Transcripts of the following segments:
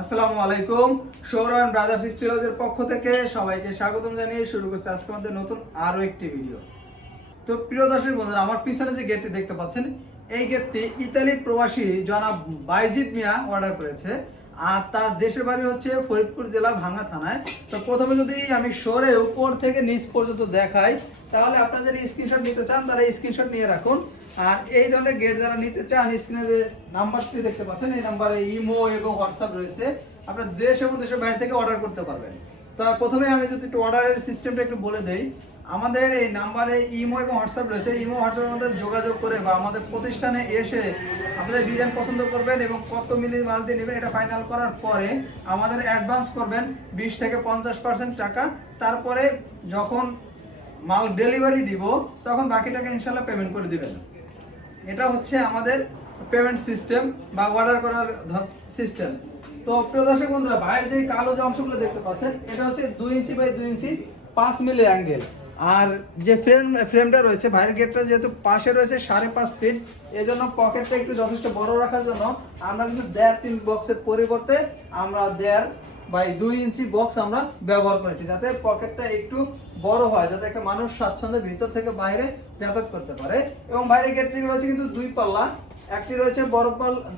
আসসালামু আলাইকুম। সৌরভ ব্রাদার্স স্টিলজের পক্ষ থেকে সবাইকে স্বাগতম জানিয়ে শুরু করছে আজকে আমাদের নতুন আরও একটি ভিডিও তো প্রিয় দর্শক বন্ধুরা, আমার পিছনে যে গেটটি দেখতে পাচ্ছেন, এই গেটটি ইতালির প্রবাসী জনাব বাইজিদ মিয়া অর্ডার করেছে। আর তার দেশের বাড়ি হচ্ছে ফরিদপুর জেলা ভাঙ্গা থানায়। তো প্রথমে যদি আমি সরে উপর থেকে নিচ পর্যন্ত দেখাই, তাহলে আপনারা যদি স্ক্রিনশট নিতে চান তারা স্ক্রিনশট নিয়ে রাখুন। আর এই ধরনের গেট যারা নিতে চান স্ক্রিনে যে নাম্বারটি দেখতে পাচ্ছেন, এই নাম্বারে ইমো এবং হোয়াটসঅ্যাপ রয়েছে। আপনার দেশ এবং দেশের বাইরে থেকে অর্ডার করতে পারবেন। তো প্রথমে আমি যদি একটু অর্ডারের সিস্টেমটা একটু বলে দেই, আমাদের এই নাম্বারে ইমো এবং হোয়াটসঅ্যাপ রয়েছে। ইমো হোয়াটসঅ্যাপের মধ্যে যোগাযোগ করে বা আমাদের প্রতিষ্ঠানে এসে আপনাদের ডিজাইন পছন্দ করবেন এবং কত মিলি মাল দিয়ে নেবেন, এটা ফাইনাল করার পরে আমাদের অ্যাডভান্স করবেন বিশ থেকে পঞ্চাশ পার্সেন্ট টাকা। তারপরে যখন মাল ডেলিভারি দিব, তখন বাকি টাকা ইনশাল্লাহ পেমেন্ট করে দিবেন। এটা হচ্ছে আমাদের পেমেন্ট সিস্টেম বা অর্ডার করার সিস্টেম তো প্রিয় দর্শক বন্ধুরা বাইরের যে কালো যে অংশগুলো দেখতে পাচ্ছেন, এটা হচ্ছে দুই ইঞ্চি বাই দুই ইঞ্চি পাঁচ মিলি অ্যাঙ্গেল আর যে ফ্রেম ফ্রেমটা রয়েছে, বাইরের গেটটা যেহেতু পাশে রয়েছে সাড়ে পাঁচ ফিট এই জন্য পকেটটা একটু যথেষ্ট বড় রাখার জন্য আমরা কিন্তু দেড় তিন বক্সের পরিবর্তে আমরা দেড় বাই দুই ইঞ্চি বক্স আমরা ব্যবহার করেছি, যাতে পকেটটা একটু বড় হয়, যাতে একটা মানুষ স্বাচ্ছন্দ্যে ভিতর থেকে বাইরে যাতায়াত করতে পারে। এবং বাইরে গেটটি রয়েছে কিন্তু দুই পাল্লা, একটি রয়েছে বড় পাল্লা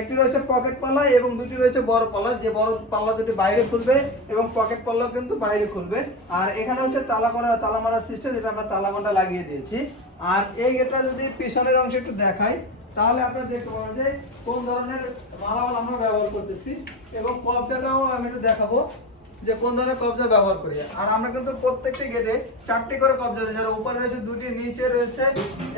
একটি রয়েছে পকেট পাল্লা এবং দুটি রয়েছে বড় পাল্লা। যে বড় পাল্লা দুটি বাইরে খুলবে এবং পকেট পাল্লাও কিন্তু বাইরে খুলবে। আর এখানে হচ্ছে তালা করা, তালা মারার সিস্টেম যেটা আমরা তালা ঘণ্টা লাগিয়ে দিয়েছি। আর এই গেটটা যদি পিছনের অংশ একটু দেখাই তাহলে আপনারা দেখতে পাবেন যে কোন ধরনের মালামাল আমরা ব্যবহার করতেছি এবং কবজাটাও আমি একটু দেখাবো যে কোন ধরনের কবজা ব্যবহার করি। আর আমরা কিন্তু প্রত্যেকটি গেটে চারটি করে কবজা দিই, যারা উপরে রয়েছে দুটি, নিচে রয়েছে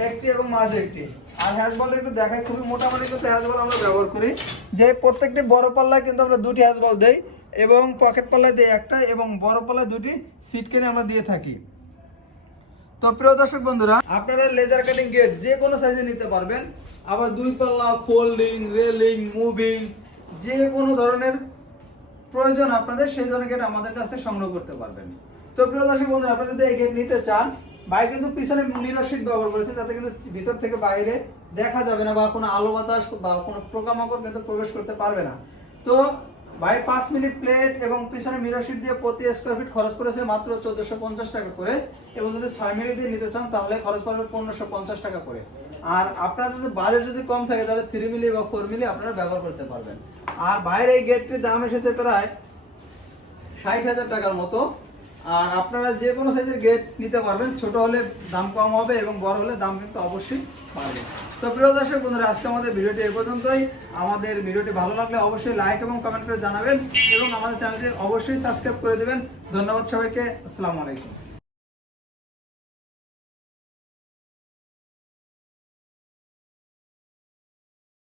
একটি এবং মাঝে একটি। আর হ্যাজ বলটা একটু দেখায় খুবই মোটামুটি কিন্তু হ্যাজ বল আমরা ব্যবহার করি। যে প্রত্যেকটি বড় পাল্লায় কিন্তু আমরা দুটি হ্যাজ বল দেই এবং পকেট পাল্লায় দিই একটা এবং বড় পাল্লায় দুটি সিট কেনে আমরা দিয়ে থাকি। তো প্রিয় দর্শক বন্ধুরা, আপনারা লেজার কাটিং গেট যে কোনো সাইজে নিতে পারবেন। আবার দুই পাল্লা ফোল্ডিং রেলিং মুভিং যে কোনো ধরনের প্রয়োজন আপনাদের, সেই ধরনের গেট আমাদের কাছে সংগ্রহ করতে পারবেন। তো প্রিয় দর্শক বন্ধুরা, আপনারা যদি এই গেট নিতে চান বাইক কিন্তু পিছনে মিরর শিট ব্যবহার করেছে যাতে কিন্তু ভিতর থেকে বাইরে দেখা যাবে না বা কোনো আলো বাতাস বা কোনো পোকামাকড় কিন্তু প্রবেশ করতে পারবে না। তো ভাই, পাঁচ মিনিট প্লেট এবং পিছনে মিরশিট দিয়ে প্রতি স্কোয়ার ফিট খরচ করেছে মাত্র চোদ্দশো পঞ্চাশ টাকা করে এবং যদি ছয় মিনিট দিয়ে নিতে চান তাহলে খরচ পড়বে পনেরোশো পঞ্চাশ টাকা করে। আর আপনার যদি বাজেট যদি কম থাকে তাহলে থ্রি মিলি বা ফোর মিলি আপনারা ব্যবহার করতে পারবেন। আর বাইরে এই গেটটির দাম এসেছে প্রায় ষাট হাজার টাকার মতো। আর আপনারা যে কোনো সাইজের গেট নিতে পারবেন। ছোট হলে দাম কম হবে এবং বড় হলে দাম কিন্তু অবশ্যই বাড়বে। তো প্রিয় দর্শক বন্ধুরা, আজকে আমাদের ভিডিওটি এ পর্যন্তই। আমাদের ভিডিওটি ভালো লাগলে অবশ্যই লাইক এবং কমেন্ট করে জানাবেন এবং আমাদের চ্যানেলটি অবশ্যই সাবস্ক্রাইব করে দেবেন। ধন্যবাদ সবাইকে। আসসালামু আলাইকুম।